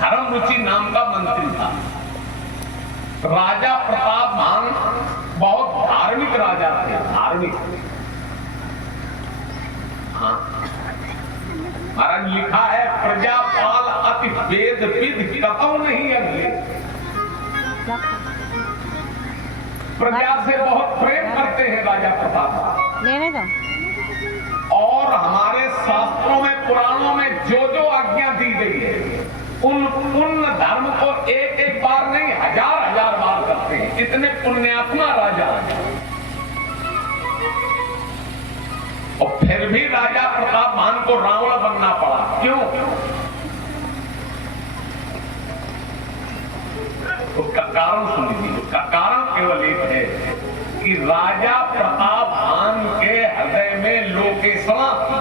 धर्मरुचि नाम का मंत्री था। राजा प्रतापमान बहुत धार्मिक राजा थे, धार्मिक। हाँ, महाराज लिखा है प्रजापाल अति वेद विद कतौ नहीं अगले। प्रजा से बहुत प्रेम करते हैं राजा प्रताप। लेने दो। और हमारे शास्त्रों में पुराणों में जो जो आज्ञा दी गई है उन पुण्य धर्म को एक एक बार नहीं हजार हजार बार करते हैं। इतने पुण्यात्मा राजा हैं। और फिर भी राजा प्रतापमान को रावण बनना पड़ा। क्यों? उसका कारण सुन लीजिए। उसका कारण केवल एक है कि राजा प्रतापमान के हृदय में लोकेशना थी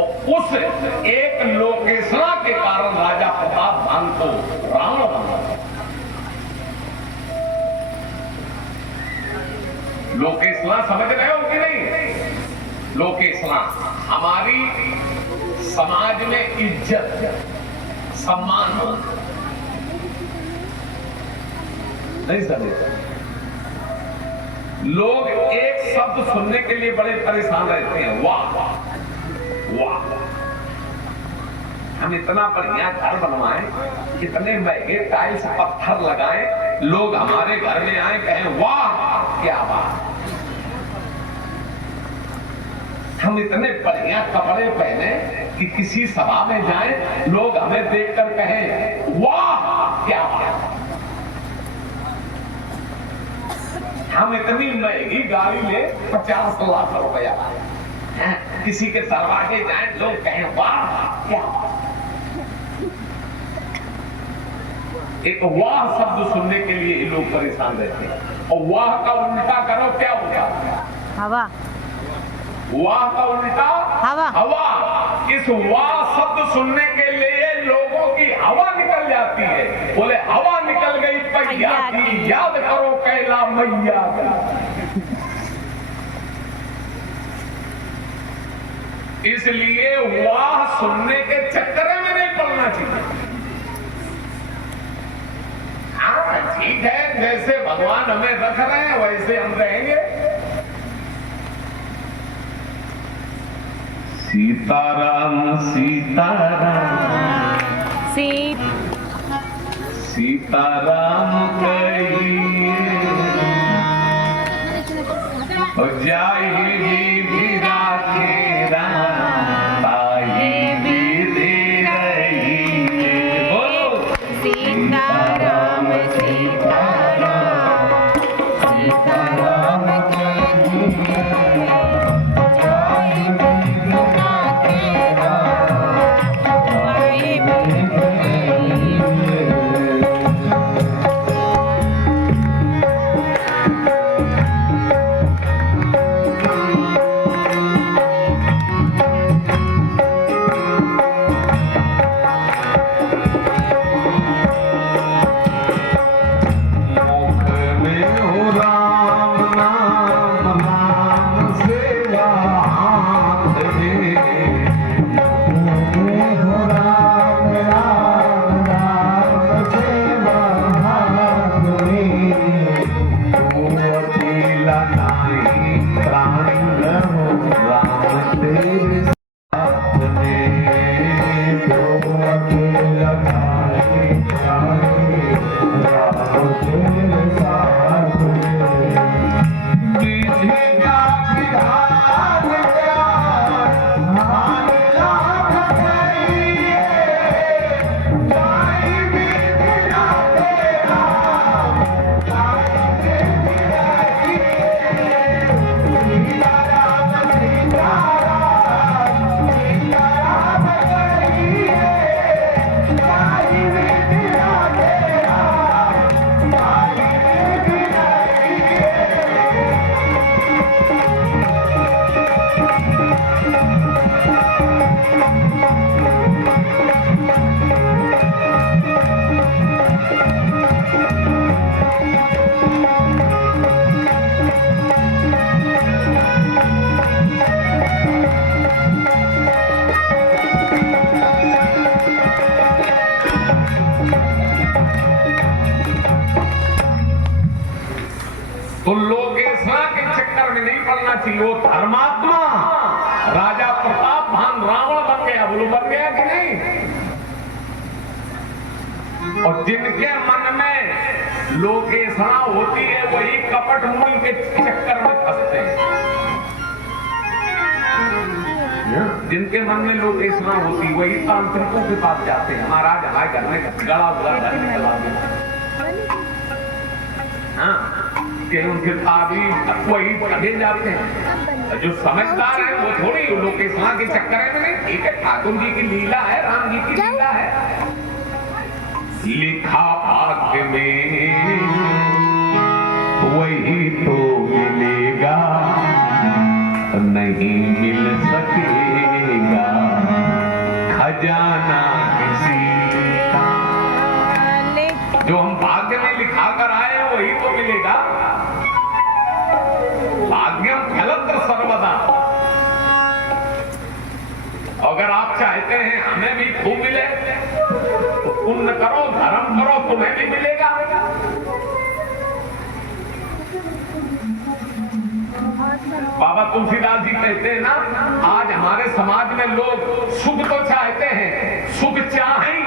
और उस एक लोकेशना के कारण राजा प्रतापमान को रावण बना। लोकेशना समझ रहे हो कि नहीं? लोकेशना हमारी समाज में इज्जत सम्मान नहीं समझे। लोग एक शब्द सुनने के लिए बड़े परेशान रहते हैं, वाह वाह। हम इतना बढ़िया घर बनवाएं, कितने महंगे टाइल्स पत्थर लगाएं, लोग हमारे घर में आए कहें वाह क्या बात। हम इतने बढ़िया कपड़े पहने कि किसी सभा में जाएं, लोग हमें देखकर कहें वाह क्या बात। हम इतनी महंगी गाड़ी ले 50 लाख रुपया, किसी के दरवाजे जाएं, लोग कहें वाह क्या। एक वाह शब्द सुनने के लिए लोग परेशान रहते हैं। और वाह का उल्टा करो क्या होगा? हवा। वाह का उल्टा हवा। हवा। इस वाह शब्द सुनने के लिए लोगों की हवा निकल जाती है। बोले हवा निकल गई पहिया की, याद करो कैला मैया की। इसलिए वाह सुनने के चक्कर में नहीं पड़ना चाहिए। हाँ ठीक है, जैसे भगवान हमें रख रहे हैं वैसे हम रहेंगे। सीताराम सीताराम सीताराम कहिए और जाहि भी राखे राम ताहि विधि रहिए। बोलो सीताराम सीताराम सीताराम तो लोकेशा के चक्कर में नहीं पड़ना चाहिए। वो धर्मात्मा राजा प्रताप भान रावण बन गया, बोलो बन गया कि नहीं? और जिनके मन में लोकेशा होती है वही कपट मूल के चक्कर में फंसते हैं। जिनके मन में लोकेशा होती वही तांत्रिकों के पास जाते हैं। महाराज हमारे घर में गला बुला घर निकला गया, कि उनके ताबीज वही पढ़े जाते हैं। जो समझदार है वो थोड़ी लोकेशा के चक्कर में नहीं। ठीक है, ठाकुर जी की लीला है, राम जी की लीला है। लिखा भाग्य में वही तो मिलेगा, नहीं मिल सकेगा खजाना किसी का। जो हम भाग्य में लिखा कर आए वही तो मिलेगा। भाग्यम फलत्र सर्वदा। अगर आप चाहते हैं हमें भी खूब मिले तो पुण्य करो, धर्म करो, तुम्हें भी मिलेगा। बाबा तुलसीदास जी कहते हैं ना, आज हमारे समाज में लोग सुख तो चाहते हैं, सुख चाहे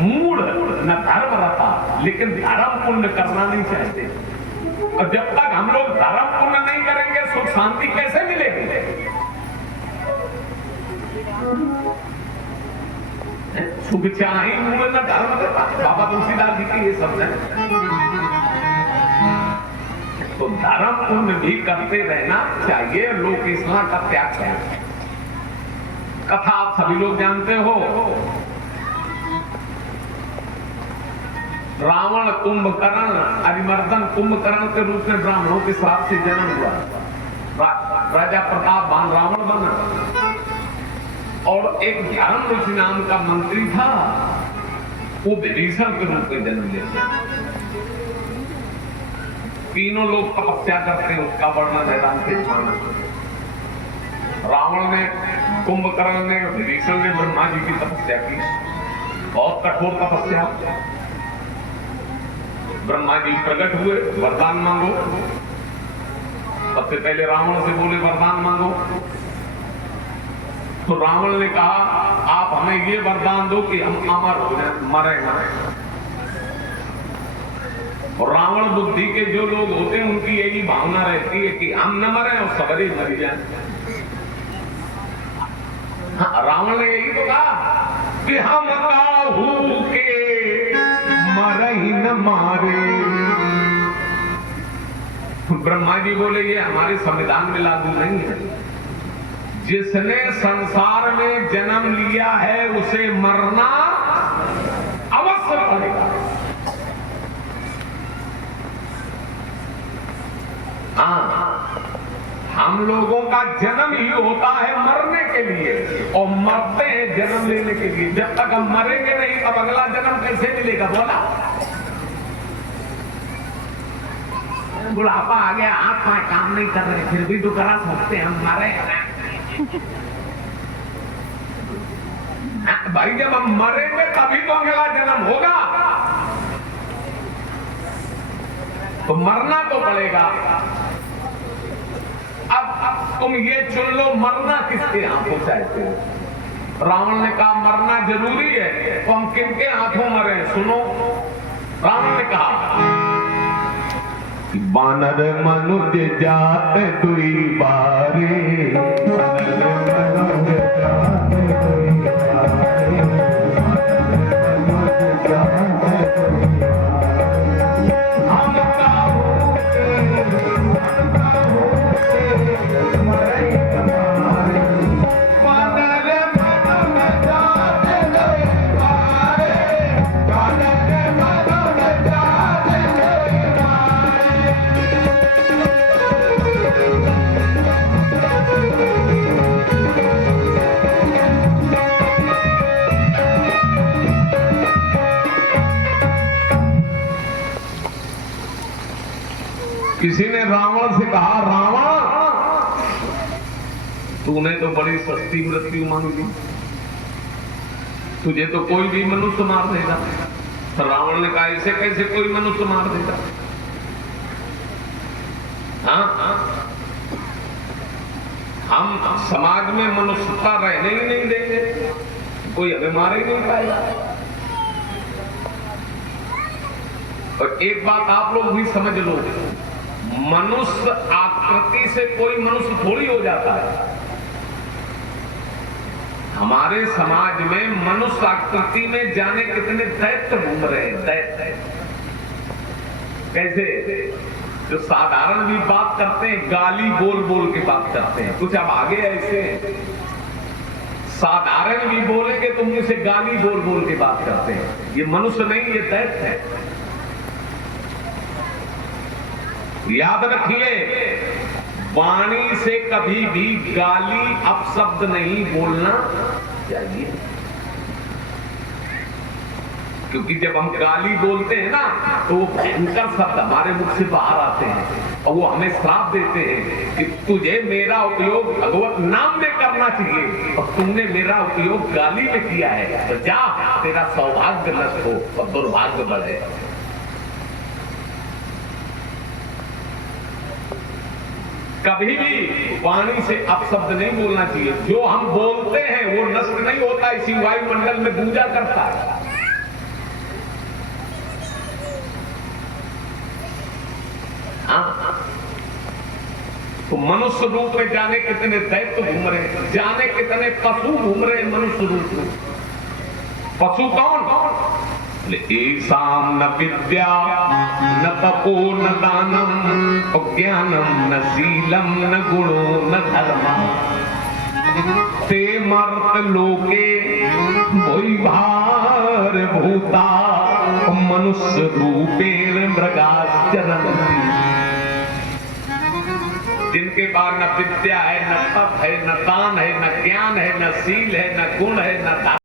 मूढ़ न धर्म रता, लेकिन धर्म पुण्य करना नहीं चाहते। और जब तक हम लोग धर्म पुण्य नहीं करेंगे सुख शांति कैसे मिलेगी? सुख चाहे मूढ़ न धर्म रता, बाबा तुलसीदास जी के ये शब्द है। तो धर्म पुण्य भी करते रहना चाहिए, लोकेशा का त्याग है। कथा आप सभी लोग जानते हो, रावण कुंभकर्ण अरिमर्दन कुंभकर्ण के रूप में ब्राह्मणों के श्राप से जन्म हुआ। राजा प्रताप भान रावण बना और एक ध्यान ऋषि नाम का मंत्री था, वो विभीषण के रूप में जन्म लिया। तीनों लोग तपस्या करते हैं, उसका वर्णन है रामचरित मानस। रावण ने, कुंभकर्ण ने, विभीषण ने ब्रह्मा जी की तपस्या की, बहुत कठोर तपस्या। ब्रह्मा जी प्रकट हुए, वरदान मांगो। सबसे पहले रावण से बोले वरदान मांगो। तो रावण ने कहा आप हमें ये वरदान दो कि हम अमर हो जाए, मरे ना। और रावण बुद्धि के जो लोग होते हैं उनकी यही भावना रहती है कि हम न मरे और सबरे मर जाए। हाँ, रावण ने यही तो कहा कि हम काहू के मरे ही न मारे। ब्रह्मा जी बोले ये हमारे संविधान में लागू नहीं है। जिसने संसार में जन्म लिया है उसे मरना अवश्य पड़ेगा। हम लोगों का जन्म ही होता है मरने के लिए और मरते हैं जन्म लेने के लिए। जब तक हम मरेंगे नहीं तब अगला जन्म कैसे मिलेगा? बोला बुढ़ापा आ गया, हाथ पांव काम नहीं कर रहे, फिर भी दोबारा सोचते हम मरे। भाई जब हम मरेंगे तभी तो अगला जन्म होगा, तो मरना तो पड़ेगा। अब तुम ये चुन लो मरना किसके हाथों चाहते हो? रावण ने कहा मरना जरूरी है, तो हम किनके हाथों मरे? सुनो, रावण ने कहा बानर मनुष्य जात दुई बारे, किसी ने रावण से कहा रावण तूने तो बड़ी सस्ती मृत्यु मांगी, तुझे तो कोई भी मनुष्य मार देगा। तो रावण ने कहा ऐसे कैसे कोई मनुष्य मार देगा? हाँ, हम समाज में मनुष्यता रहने ही नहीं देंगे, कोई हमें मार ही नहीं पाएगा। और एक बात आप लोग भी समझ लो, मनुष्य आकृति से कोई मनुष्य थोड़ी हो जाता है। हमारे समाज में मनुष्य आकृति में जाने कितने दैत्य घूम रहे हैं, दैत्य। कैसे? जो साधारण भी बात करते हैं, गाली बोल बोल के बात करते हैं। कुछ अब आगे ऐसे साधारण भी बोलेंगे तो मुझसे गाली बोल बोल के बात करते हैं। ये मनुष्य नहीं, ये दैत्य है। याद रखिए, वाणी से कभी भी गाली अपशब्द नहीं बोलना चाहिए, क्योंकि जब हम गाली बोलते हैं ना तो वो भयंकर शब्द हमारे मुख से बाहर आते हैं और वो हमें श्राप देते हैं कि तुझे मेरा उपयोग भगवत नाम में करना चाहिए और तुमने मेरा उपयोग गाली में किया है, तो जा, तेरा सौभाग्य नष्ट हो और दुर्भाग्य बढ़े। कभी भी वाणी से अपशब्द नहीं बोलना चाहिए। जो हम बोलते हैं वो नष्ट नहीं होता, इसी वायुमंडल में गूंजा करता है। तो मनुष्य रूप में जाने कितने दैत्य घूम रहे हैं, जाने कितने पशु घूम रहे हैं मनुष्य रूप में। पशु कौन? ऐसाम न विद्या न तपो न दानम ज्ञानम न शीलम न गुणो न धर्मम ते मर्त लोके भूभार भूता मनुष्य रूपेण मृगाश्चरन्ति। जिनके पास न विद्या है, न तप है, न दान है, न ज्ञान है, न शील है, न गुण है, न